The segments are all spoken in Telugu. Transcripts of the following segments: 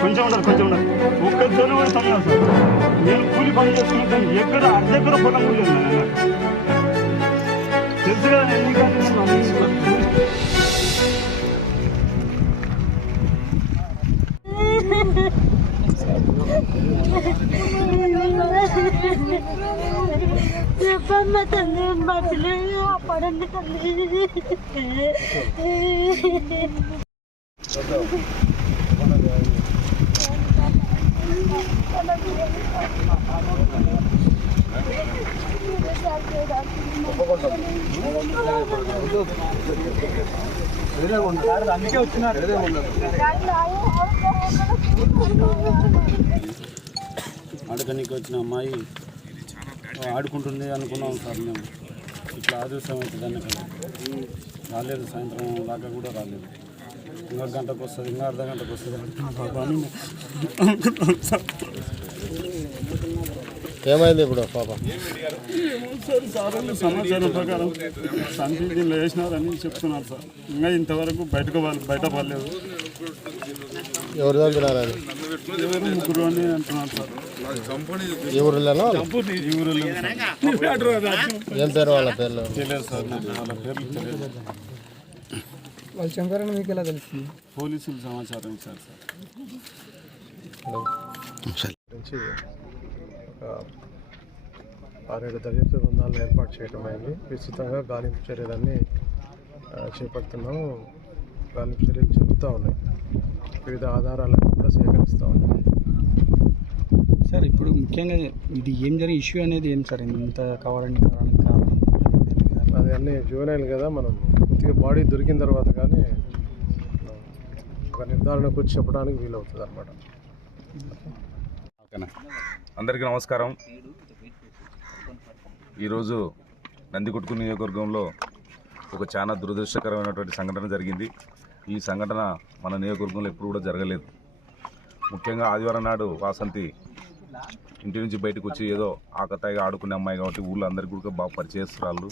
కొంచెం ఉండదు ఒక్క జోలు కూడా తగ్గదు సార్. నేను కూలి పని చేసుకుంటాను, ఎక్కడ అద్దెక్కడ పొలం కూడా లేదు. తెలుసు కదా ఎన్ని చెప్పమ్మ తల్లి, మా పిల్లలు పడండి తల్లి. అందుకే వచ్చినారు. ఆడుకోనికి వచ్చిన అమ్మాయి ఆడుకుంటుంది అనుకున్నాం సార్. మేము ఇట్లా ఆదర్శం అవుతుందని కదా రాలేదు. సాయంత్రం దాకా కూడా రాలేదు. ఇంకా గంటకు వస్తుంది, ఇంకా అర్ధ గంటకు వస్తుంది అనుకున్నాం సార్. ఏమైంది ఇప్పుడు పాప? సార్ సార్లు సమాచారం ప్రకారం సంతీలో వేసినారని చెప్తున్నారు సార్. ఇంకా ఇంతవరకు బయటపడలేదు. ఎవరు చంపినారని? ఎవరు ముగ్గురు అని అంటున్నారు సార్. ఈ ఊరిలోనో? ఈ ఊరిలో. ఏం పేరు వాళ్ళ పేర్లు? తెలియదు సార్, వాళ్ళ పేర్లు తెలియదు. వాళ్ళు చంపారని మీకు ఎలా తెలుస్తుంది? పోలీసులు సమాచారం ఇచ్చారు సార్. ఒక 6-7 దర్యాప్తు బృందాలను ఏర్పాటు చేయడం అయింది. విస్తృతంగా గాలింపు చర్యలన్నీ చేపడుతున్నాము. గాలింపు చర్యలు జరుగుతూ ఉన్నాయి. వివిధ ఆధారాలను కూడా సేకరిస్తూ ఉన్నాం సార్. ఇప్పుడు ముఖ్యంగా ఇది ఏం జరిగే ఇష్యూ అనేది ఏం సార్? ఇంత కావాలని కారణం అది అన్నీ జూవైనల్ కదా, మనం పూర్తిగా బాడీ దొరికిన తర్వాత కానీ ఒక నిర్ధారణకు వచ్చి చెప్పడానికి వీలవుతుంది అన్నమాట. అందరికీ నమస్కారం. ఈరోజు నందికొట్కూరు నియోజకవర్గంలో ఒక చాలా దురదృష్టకరమైనటువంటి సంఘటన జరిగింది. ఈ సంఘటన మన నియోజకవర్గంలో ఎప్పుడు కూడా జరగలేదు. ముఖ్యంగా ఆదివారం నాడు వాసంతి ఇంటి నుంచి బయటకు వచ్చి ఏదో ఆకతాయిగా ఆడుకునే అమ్మాయి కాబట్టి ఊళ్ళో అందరికీ కూడా బాగా పరిచయస్తురాళ్ళు.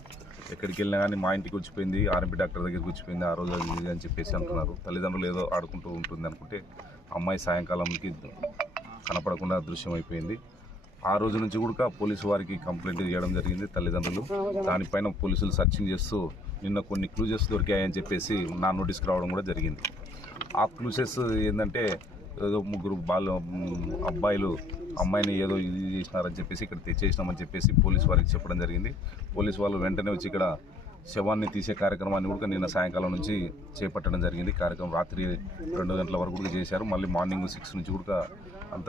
ఎక్కడికి వెళ్ళినా కానీ మా ఇంటికి వచ్చిపోయింది, ఆర్ఎంపీ డాక్టర్ దగ్గరికి వచ్చిపోయింది, ఆ రోజు అది అని చెప్పేసి అంటున్నారు. తల్లిదండ్రులు ఏదో ఆడుకుంటూ ఉంటుంది అనుకుంటే అమ్మాయి సాయంకాలంకి కనపడకుండా దృశ్యం అయిపోయింది. ఆ రోజు నుంచి కూడా పోలీసు వారికి కంప్లైంట్ చేయడం జరిగింది తల్లిదండ్రులు. దానిపైన పోలీసులు సర్చింగ్ చేస్తూ నిన్న కొన్ని క్లూజెస్ దొరికాయని చెప్పేసి నా నోటీస్కి రావడం కూడా జరిగింది. ఆ క్లూజెస్ ఏంటంటే ఏదో ముగ్గురు అబ్బాయిలు అమ్మాయిని ఏదో ఇది చేసినారని చెప్పేసి ఇక్కడ తెచ్చేసినామని చెప్పేసి పోలీసు వారికి చెప్పడం జరిగింది. పోలీసు వాళ్ళు వెంటనే వచ్చి ఇక్కడ శవాన్ని తీసే కార్యక్రమాన్ని కూడా నిన్న సాయంకాలం నుంచి చేపట్టడం జరిగింది. కార్యక్రమం రాత్రి 2 గంటల వరకు కూడా చేశారు. మళ్ళీ మార్నింగ్ 6 నుంచి కూడా అంత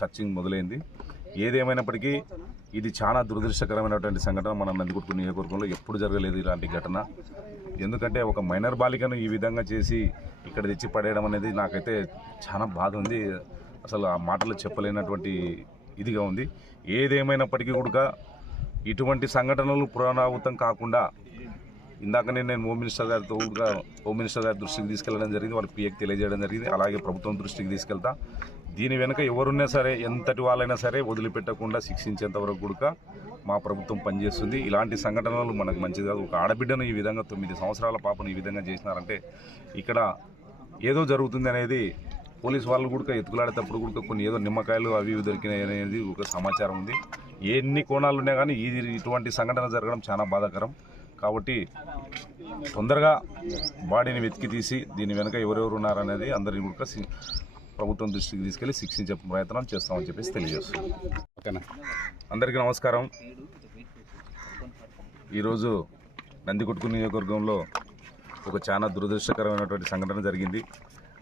సర్చింగ్ మొదలైంది. ఏదేమైనప్పటికీ ఇది చాలా దురదృష్టకరమైనటువంటి సంఘటన. మన నందికొట్కూరు నియోజకవర్గంలో ఎప్పుడు జరగలేదు ఇలాంటి ఘటన. ఎందుకంటే ఒక మైనర్ బాలికను ఈ విధంగా చేసి ఇక్కడ తెచ్చి పడేయడం అనేది నాకైతే చాలా బాధ ఉంది. అసలు ఆ మాటలు చెప్పలేనటువంటి ఇదిగా ఉంది. ఏదేమైనప్పటికీ కూడా ఇటువంటి సంఘటనలు పునరావృతం కాకుండా ఇందాకనే నేను హోమ్ మినిస్టర్ గారి దృష్టికి తీసుకెళ్ళడం జరిగింది. వాళ్ళకి పిఏకి తెలియజేయడం జరిగింది. అలాగే ప్రభుత్వం దృష్టికి తీసుకెళ్తా. దీని వెనుక ఎవరున్నా సరే, ఎంతటి వాళ్ళైనా సరే వదిలిపెట్టకుండా శిక్షించేంత వరకు కూడా మా ప్రభుత్వం పనిచేస్తుంది. ఇలాంటి సంఘటనలు మనకు మంచిది కాదు. ఒక ఆడబిడ్డను ఈ విధంగా 9 సంవత్సరాల పాపను ఈ విధంగా చేసినారంటే ఇక్కడ ఏదో జరుగుతుంది అనేది పోలీసు వాళ్ళు కూడా ఎత్తుకులాడేటప్పుడు కూడా కొన్ని ఏదో నిమ్మకాయలు అవి ఇవి దొరికినాయి అనేది ఒక సమాచారం ఉంది. ఎన్ని కోణాలు ఉన్నా కానీ ఇటువంటి సంఘటన జరగడం చాలా బాధాకరం. కాబట్టి తొందరగా బాడీని వెతికి తీసి దీని వెనుక ఎవరెవరు ఉన్నారనేది అందరినీ కూడా ప్రభుత్వం దృష్టికి తీసుకెళ్లి శిక్షించే ప్రయత్నం చేస్తామని చెప్పేసి తెలియజేస్తున్నాం. ఓకేనా? అందరికీ నమస్కారం. ఈరోజు నందికొట్కూరు నియోజకవర్గంలో ఒక చాలా దురదృష్టకరమైనటువంటి సంఘటన జరిగింది.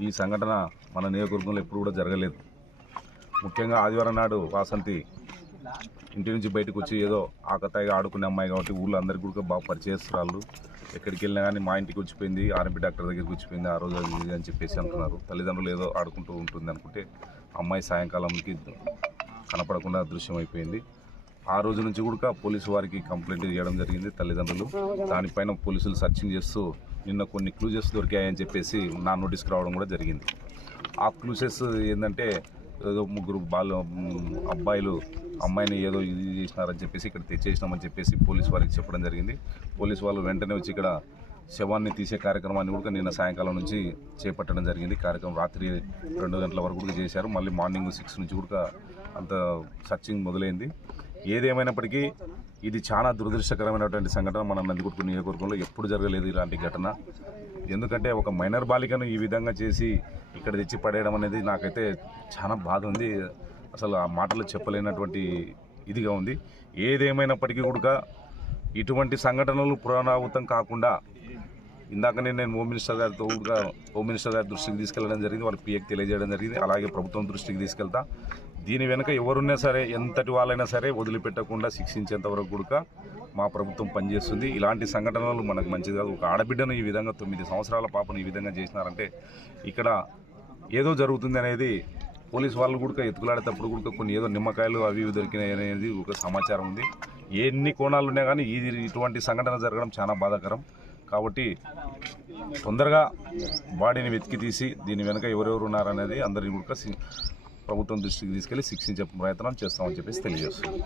ఈ సంఘటన మన నియోజకవర్గంలో ఎప్పుడు కూడా జరగలేదు. ముఖ్యంగా ఆదివారం నాడు వాసంతి ఇంటి నుంచి బయటకు వచ్చి ఏదో ఆకతాయిగా ఆడుకునే అమ్మాయి కాబట్టి ఊళ్ళో అందరికీ కూడా బాగా పరిచయస్తురాళ్ళు. ఎక్కడికి వెళ్ళినా కానీ మా ఇంటికి వచ్చిపోయింది, ఆర్ఎంపీ డాక్టర్ దగ్గరికి వచ్చిపోయింది ఆ రోజు అది అని చెప్పేసి అంటున్నారు. తల్లిదండ్రులు ఏదో ఆడుకుంటూ ఉంటుంది అనుకుంటే అమ్మాయి సాయంకాలంకి కనపడకుండా దృశ్యం అయిపోయింది. ఆ రోజు నుంచి కూడా పోలీసు వారికి కంప్లైంట్ చేయడం జరిగింది తల్లిదండ్రులు. దానిపైన పోలీసులు సర్చింగ్ చేస్తూ నిన్న కొన్ని క్లూజెస్ దొరికాయని చెప్పేసి నా నోటీస్కి రావడం కూడా జరిగింది. ఆ క్లూజెస్ ఏంటంటే ఏదో ముగ్గురు అబ్బాయిలు అమ్మాయిని ఏదో ఇది చేసినారని చెప్పేసి ఇక్కడ తెచ్చేసినామని చెప్పేసి పోలీసు వారికి చెప్పడం జరిగింది. పోలీసు వాళ్ళు వెంటనే వచ్చి ఇక్కడ శవాన్ని తీసే కార్యక్రమాన్ని కూడా నిన్న సాయంకాలం నుంచి చేపట్టడం జరిగింది. కార్యక్రమం రాత్రి 2 గంటల వరకు కూడా చేశారు. మళ్ళీ మార్నింగ్ 6 నుంచి కూడా అంత సర్చింగ్ మొదలైంది. ఏదేమైనప్పటికీ ఇది చాలా దురదృష్టకరమైనటువంటి సంఘటన. మన నందికొట్కూరు నియోజకవర్గంలో ఎప్పుడు జరగలేదు ఇలాంటి ఘటన. ఎందుకంటే ఒక మైనర్ బాలికను ఈ విధంగా చేసి ఇక్కడ తెచ్చి పడేయడం అనేది నాకైతే చాలా బాధ ఉంది. అసలు ఆ మాటలు చెప్పలేనటువంటి ఇదిగా ఉంది. ఏదేమైనప్పటికీ కూడా ఇటువంటి సంఘటనలు పునరావృతం కాకుండా ఇందాకనే నేను హోమ్ మినిస్టర్ గారి దృష్టికి తీసుకెళ్ళడం జరిగింది. వాళ్ళకి పిఏకి తెలియజేయడం జరిగింది. అలాగే ప్రభుత్వం దృష్టికి తీసుకెళ్తా. దీని వెనుక ఎవరున్నా సరే, ఎంతటి వాళ్ళైనా సరే వదిలిపెట్టకుండా శిక్షించేంత వరకు కూడా మా ప్రభుత్వం పనిచేస్తుంది. ఇలాంటి సంఘటనలు మనకు మంచిది కాదు. ఒక ఆడబిడ్డను ఈ విధంగా 9 సంవత్సరాల పాపను ఈ విధంగా చేసినారంటే ఇక్కడ ఏదో జరుగుతుంది అనేది పోలీసు వాళ్ళు కూడా ఎత్తుకులాడేటప్పుడు కూడా కొన్ని ఏదో నిమ్మకాయలు అవి ఇవి దొరికినాయి అనేది ఒక సమాచారం ఉంది. ఎన్ని కోణాలు ఉన్నా కానీ ఇటువంటి సంఘటన జరగడం చాలా బాధాకరం. కాబట్టి తొందరగా బాడీని వెతికి తీసి దీని వెనుక ఎవరెవరు ఉన్నారనేది అందరినీ కూడా ప్రభుత్వం దృష్టికి తీసుకెళ్లి శిక్షించే ప్రయత్నం చేస్తామని చెప్పేసి తెలియజేస్తున్నాం.